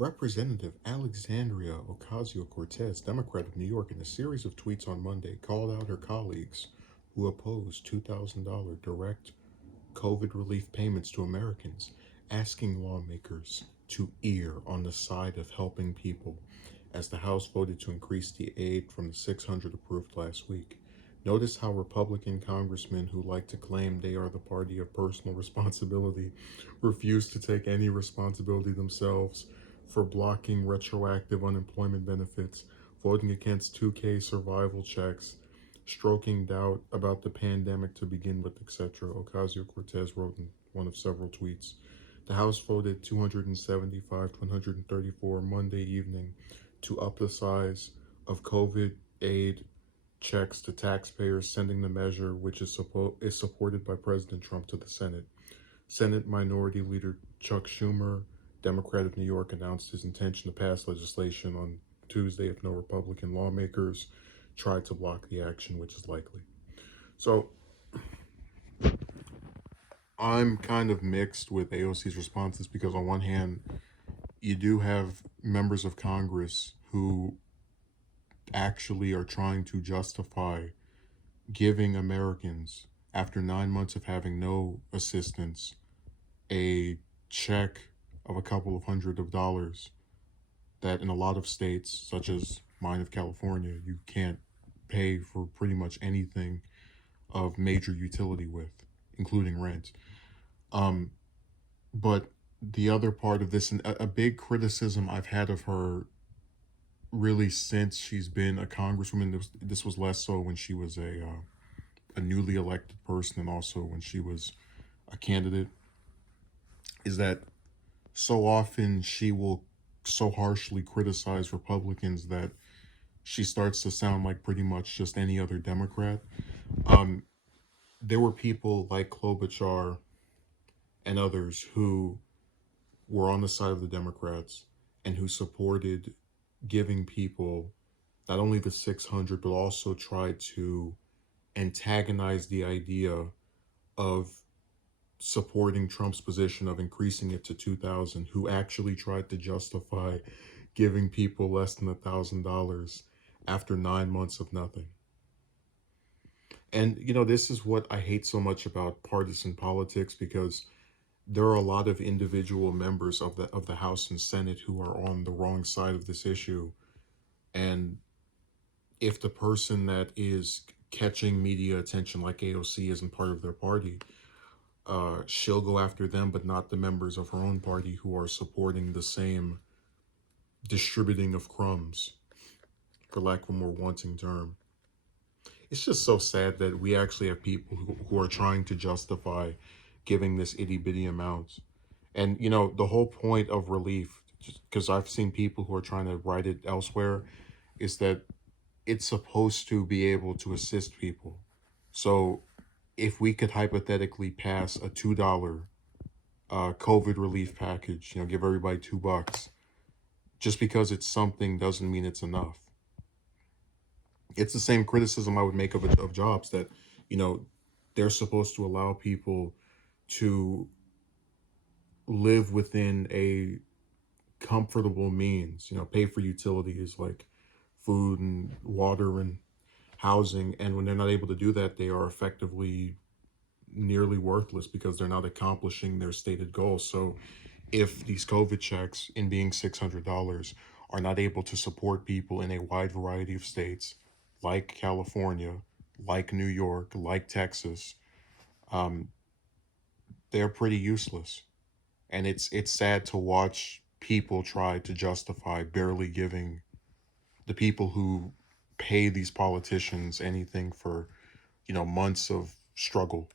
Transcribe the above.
Representative Alexandria Ocasio-Cortez, Democrat of New York, in a series of tweets on Monday, called out her colleagues who opposed $2,000 direct COVID relief payments to Americans, asking lawmakers to err on the side of helping people as the House voted to increase the aid from the 600 approved last week. Notice how Republican congressmen who like to claim they are the party of personal responsibility refuse to take any responsibility themselves for blocking retroactive unemployment benefits, voting against 2K survival checks, stroking doubt about the pandemic to begin with, etc. Ocasio Cortez wrote in one of several tweets. The House voted 275 to 134 Monday evening to up the size of COVID aid checks to taxpayers, sending the measure, which is supported by President Trump, to the Senate. Senate Minority Leader Chuck Schumer, Democrat of New York, announced his intention to pass legislation on Tuesday if no Republican lawmakers try to block the action, which is likely. So I'm kind of mixed with AOC's responses because, on one hand, you do have members of Congress who actually are trying to justify giving Americans, after 9 months of having no assistance, a check of a couple of hundred of dollars that in a lot of states, such as mine of California, you can't pay for pretty much anything of major utility with, including rent. Um, but the other part of this, and a big criticism I've had of her really since she's been a congresswoman, this was less so when she was a newly elected person and also when she was a candidate, is that so often she will so harshly criticize Republicans that she starts to sound like pretty much just any other Democrat. Um, there were people like Klobuchar and others who were on the side of the Democrats and who supported giving people not only the 600 but also tried to antagonize the idea of supporting Trump's position of increasing it to 2,000, who actually tried to justify giving people less than $1,000 after 9 months of nothing. And this is what I hate so much about partisan politics, because there are a lot of individual members of the House and Senate who are on the wrong side of this issue. And if the person that is catching media attention, like AOC, isn't part of their party, she'll go after them, but not the members of her own party who are supporting the same distributing of crumbs, for lack of a more wanting term. It's just so sad that we actually have people who are trying to justify giving this itty bitty amount. And, the whole point of relief, because I've seen people who are trying to write it elsewhere, is that it's supposed to be able to assist people. So if we could hypothetically pass a $2 COVID relief package, give everybody $2, just because it's something doesn't mean it's enough. It's the same criticism I would make of jobs, that, they're supposed to allow people to live within a comfortable means, pay for utilities like food and water and housing. And when they're not able to do that, they are effectively nearly worthless because they're not accomplishing their stated goals. So if these COVID checks, in being $600, are not able to support people in a wide variety of states, like California, like New York, like Texas, um, they're pretty useless. And it's sad to watch people try to justify barely giving the people who pay these politicians anything for months of struggle.